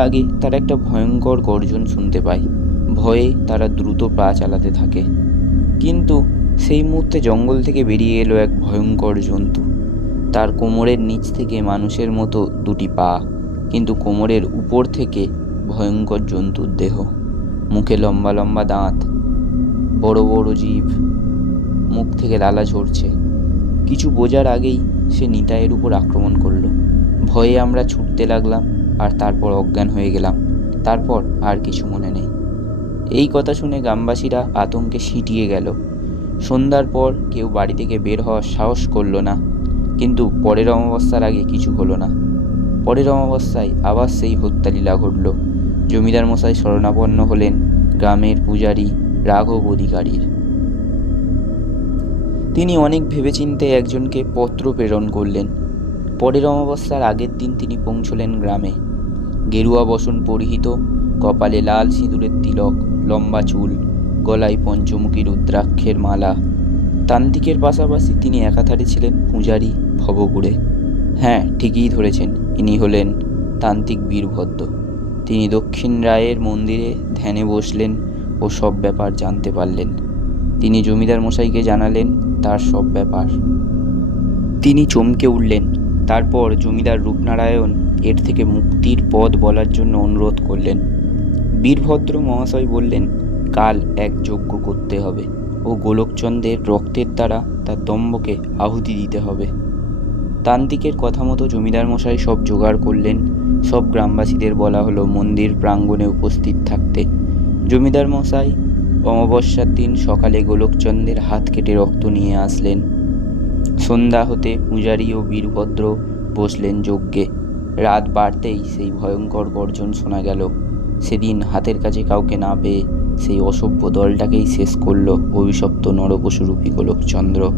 আগে তারা একটা ভয়ঙ্কর গর্জন শুনতে পায়। ভয়ে তারা দ্রুত পা চালাতে থাকে। কিন্তু সেই মুহূর্তে জঙ্গল থেকে বেরিয়ে এলো এক ভয়ঙ্কর জন্তু। তার কোমরের নিচ থেকে মানুষের মতো দুটি পা, কিন্তু কোমরের উপর থেকে ভয়ঙ্কর জন্তুর দেহ। মুখে লম্বা লম্বা দাঁত, বড় বড় জিভ, মুখ থেকে লালা ঝরছে। কিছু বোঝার আগেই সে নিতাইয়ের উপর আক্রমণ করলো। ভয়ে আমরা ছুটতে লাগলাম, আর তারপর অজ্ঞান হয়ে গেলাম। তারপর আর কিছু মনে নেই। এই কথা শুনে গ্রামবাসীরা আতঙ্কে সিঁটিয়ে গেল। সন্ধ্যার পর কেউ বাড়ি থেকে বের হওয়ার সাহস করল না। কিন্তু পরের অমাবস্যার আগে কিছু হলো না। পরের অমাবস্যায় আবার সেই হত্যালীলা ঘটল। জমিদার মশাই শরণাপন্ন হলেন গ্রামের পূজারী রাঘব অধিকারীর। তিনি অনেক ভেবেচিন্তে একজনকে পত্র প্রেরণ করলেন। পরের অমাবস্যার আগের দিন তিনি পৌঁছলেন গ্রামে। গেরুয়া বসন পরিহিত, কপালে লাল সিঁদুরের তিলক, লম্বা চুল, গলায় পঞ্চমুখী রুদ্রাক্ষের মালা। তান্ত্রিকের পাশাপাশি তিনি একাধারে ছিলেন পূজারী ভবঘুরে। হ্যাঁ, ঠিকই ধরেছেন, ইনি হলেন তান্ত্রিক বীরভদ্র। তিনি দক্ষিণ রায়ের মন্দিরে ধ্যানে বসলেন ও সব ব্যাপার জানতে পারলেন। তিনি জমিদার মশাইকে জানালেন তার সব ব্যাপার। তিনি চমকে উঠলেন। তারপর জমিদার রূপনারায়ণ এর থেকে মুক্তির পথ বলার জন্য অনুরোধ করলেন। বীরভদ্র মহাশয় বললেন, কাল এক যজ্ঞ করতে হবে ও গোলকচন্দ্রের রক্তের দ্বারা তার দম্ভকে আহুতি দিতে হবে। তান্ত্রিকের কথা মতো জমিদার মশাই সব জোগাড় করলেন। সব গ্রামবাসীদের বলা হলো মন্দির প্রাঙ্গণে উপস্থিত থাকতে। জমিদার মশাই অমাবস্যার দিন সকালে গোলকচন্দ্রের হাত কেটে রক্ত নিয়ে আসলেন। সন্ধ্যা হতে পূজারী ও বীরভদ্র বসলেন যজ্ঞে। রাত বাড়তেই সেই ভয়ঙ্কর গর্জন শোনা গেল। সেদিন হাতের কাছে কাউকে না পেয়ে সেই অসভ্য দলটাকেই শেষ করল অভিশপ্ত নরপশুরূপী গোলকচন্দ্র।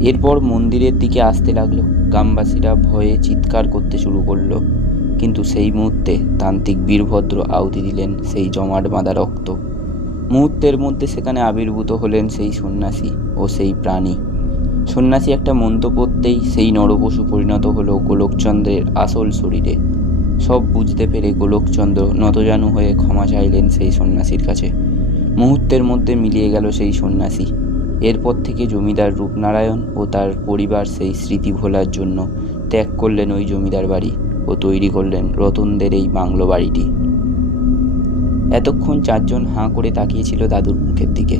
এরপর মন্দিরের দিকে আসতে লাগলো। গ্রামবাসীরা ভয়ে চিৎকার করতে শুরু করলো। কিন্তু সেই মুহূর্তে তান্ত্রিক বীরভদ্র আহুতি দিলেন সেই জমাট বাঁধা রক্ত। মুহূর্তের মধ্যে সেখানে আবির্ভূত হলেন সেই সন্ন্যাসী ও সেই প্রাণী। সন্ন্যাসী একটা মন্ত্র পড়তেই সেই নরপশু পরিণত হলো গোলকচন্দ্রের আসল শরীরে। সব বুঝতে পেরে গোলকচন্দ্র নতজানু হয়ে ক্ষমা চাইলেন সেই সন্ন্যাসীর কাছে। মুহূর্তের মধ্যে মিলিয়ে গেল সেই সন্ন্যাসী। এরপর থেকে জমিদার রূপনারায়ণ ও তার পরিবার সেই স্মৃতি ভোলার জন্য ত্যাগ করলেন ওই জমিদার বাড়ি ও তৈরি করলেন রতনদের এই বাংলো বাড়িটি। এতক্ষণ চারজন হাঁ করে তাকিয়েছিল দাদুর মুখের দিকে।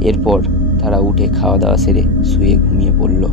এরপর তারা উঠে খাওয়া দাওয়া সেরে শুয়ে ঘুমিয়ে পড়ল।